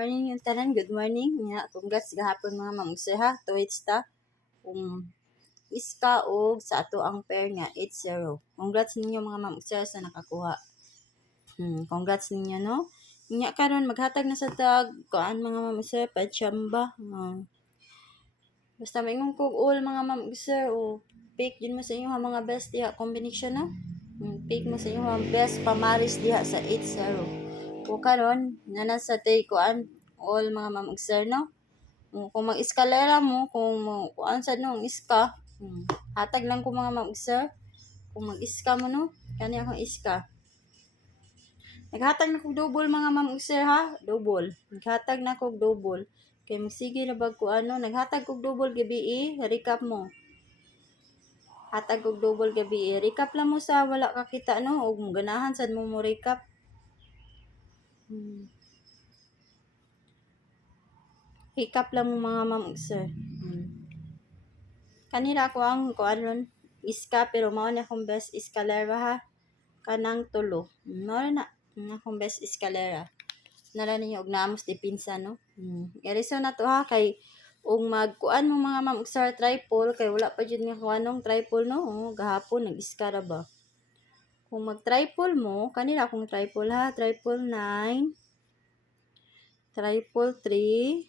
Morning yung tanan, good morning. Nga, congrats gahapon mga ma'am sir ha. Tuwits ta. Iska og sa ato ang pair nga 8-0. Congrats ninyo mga ma'am sir sa nakakuha. Congrats ninyo no. Nga karon maghatag na sa tag kuan mga ma'am sir pachamba. Basta maingon kog all mga ma'am sir o pick yun mo sa inyo ha mga best diha combination no. Pick mo sa inyo ang best pamaris diha sa 8-0. O karon nana sa tay kuan all mga ma'am sir no. Kung mag-eskalera mo, kung kuan sad no ang iska, hatag lang ko mga ma'am sir. Kung mag-iska mo no, kani akong iska. Naghatag na kog double mga ma'am sir ha, double. Naghatag na kog double. Kay magsige na bag ko ano, naghatag kog double gabi recap mo. Hatag kog double gabi recap lang mo sa wala ka kita no, og ganahan sad mo mo recap. Recap lang mo mga ma'am sir. Kanira ko ang kuan ron iska pero mao na akong best escalera ha. Kanang tulo. Mao na akong best escalera. Nara ninyo og naamos dipinsa no. Iriso na to ha kay ug magkuan mo mga ma'am sir triple kay wala pa jud nga kuanong triple no. Gahapon nag-iska ra ba. Kung mag-triple mo, kanira akong triple ha, triple 9, triple 3,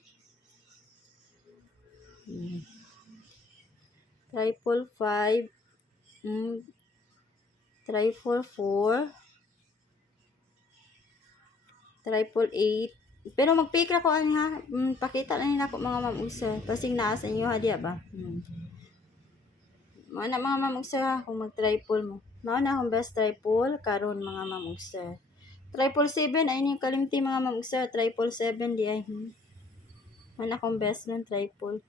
triple 5, triple 4, triple 8. Pero mag-pick ra ko ani ha. Pakita lang nila ko mga ma'am sir. Pasing naa sa inyo ha diya ba. Mao na mga ma'am sir ha kung mag-triple mo. Mao na akong best triple karon mga ma'am sir. Triple 7 ay ni kalimti mga ma'am sir. Triple 7 di ay. Mao na akong best ng triple.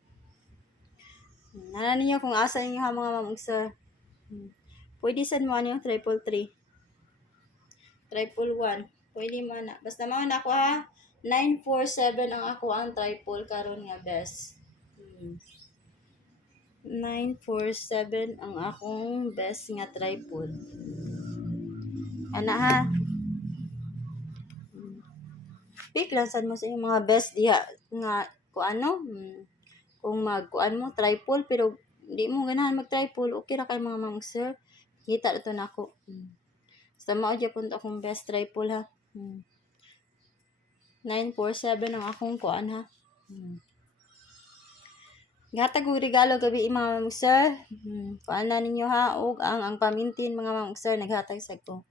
Nana ninyo kung asa inyo ha mga ma'am sir. Pwede sad mo ano yung triple 3. Triple 1. Pwede mo na. Basta mao na ako ha. 947 ang ako ang triple karon nga best. 947 ang akong best nga triple. Ana ha. Pick lang sad mo sa inyong mga best diha nga kuano. Kung magkuan mo triple pero di mo ganahan mag-triple, okay ra kay mga ma'am sir. Kita ito na ako. Basta mao gyapon to akong best triple ha. 947 ang akong kuan ha. Gatag og regalo gabi mga ma'am sir. Kuan na ninyo ha og ang pamintin mga ma'am sir naghatag sa ko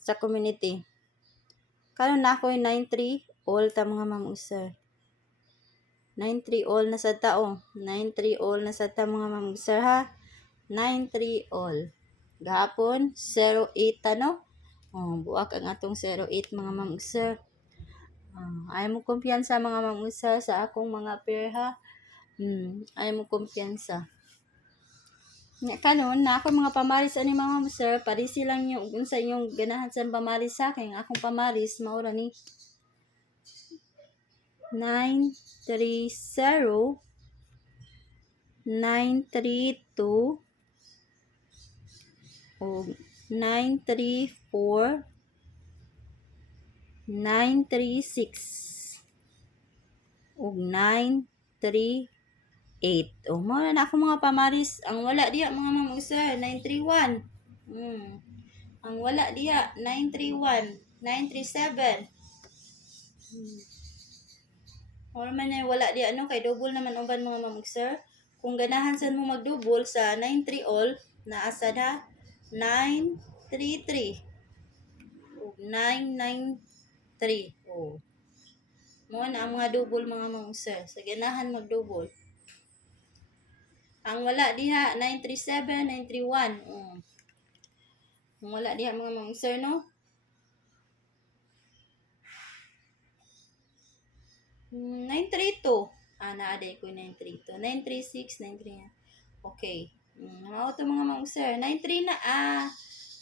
sa community. Karon na ako 93 all ta mga ma'am sir. 93 all na sa tao. 93 all na sa ta mga ma'am sir ha. 93 all. Gahapon 08 ano? Buak ang atong 08 mga ma'am sir. Ay mo kumpiyansa mga ma'am sir sa akong mga pair ha. Ay mo kumpiyansa. Nga kanon na ako mga pamaris ani mga ma'am sir, parisi lang yung unsa inyong ganahan sa pamaris sa akin. Akong pamaris mao ra ni 930 932 o 934 936 o 938. Mao na ako mga pamaris. Ang wala diha mga ma'am sir 931. Ang wala diha 931, 937. Or man ay wala diha ano kay double naman uban mga ma'am sir. Kung ganahan sad mo mag-double sa 93 all na asad ha 933 o 993. Mo na ang mga double mga ma'am sir. Sa ganahan mag-double. Ang wala diha 937, 931. Ang wala diha mga ma'am sir no. 932. Naaday ko 932. 936, 93. Okay. Mao to mga ma'am sir. 93 na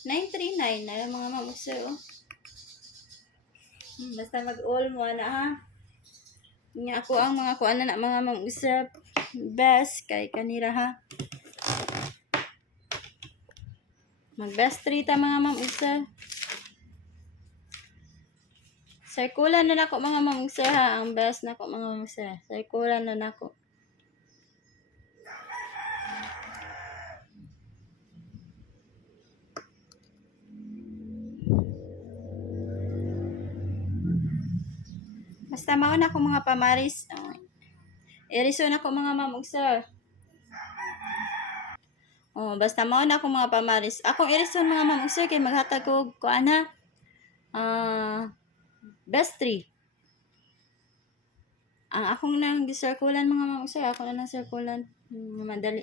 939 na mga ma'am sir basta mag-all mo na ha. Nga ako ang mga kuan na mga ma'am sir best kay kanira ha. Mag best 3 ta mga ma'am sir. Circulan na nako mga ma'am ug sir ha. Ang best nako mga ma'am ug sir. Circulan na nako. Basta mao na ko mga pamaris. I-reason ako mga ma'am ug sir. Basta mao na ako mga pamaris. Akong i-reason mga ma'am ug sir kay maghatag ko kuan ha. Best 3. Ang akong nang gisirkulan mga ma'am ug sir, ako na nang sirkulan. Madali.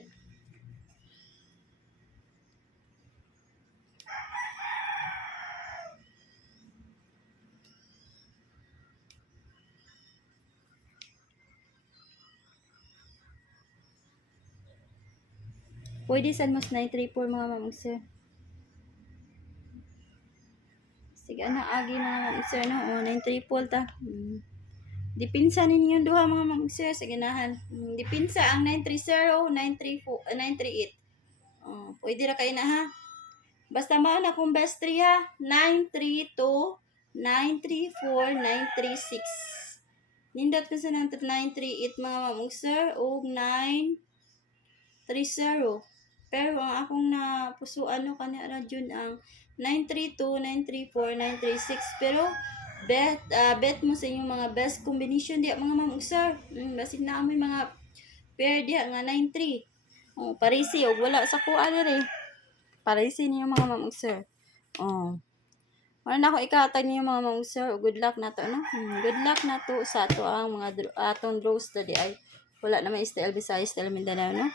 Pwede sa mas 934 mga ma'am ug sir. Sige na agi mga ma'am ug sir no. 934 ta. Dipinsa ninyo duha mga ma'am ug sir sa ganahan. Dipinsa ang 930, 934, 938. Pwede ra kay na ha. Basta mao na kung best 3 ha. 932, 934, 936. Nindot ko sa 938 mga ma'am ug sir ug 930. Pero ang akong napusuan no kani ra jud ang 932, 934, 936. Pero bet mo sa inyong mga best combination diya mga ma'am ug sir. Basig na amoy mga pair diya nga 93. Parisi og wala sa kuan diri. Parisi niyo mga ma'am ug sir. Wala na ako ikatag niyo mga ma'am ug sir. Good luck na to no. Good luck na to sa ato ang mga atong draws today ay wala na may STL Visayas, STL Mindanao no.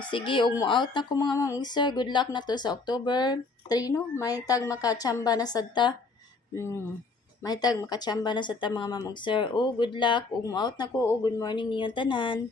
Sige, og mo out na ko mga ma'am ug sir. Good luck na to sa October 3 no. May tag makachamba na sad ta. May tag makachamba na sad ta mga ma'am ug sir. Good luck og mo out na ko. Good morning niyo tanan.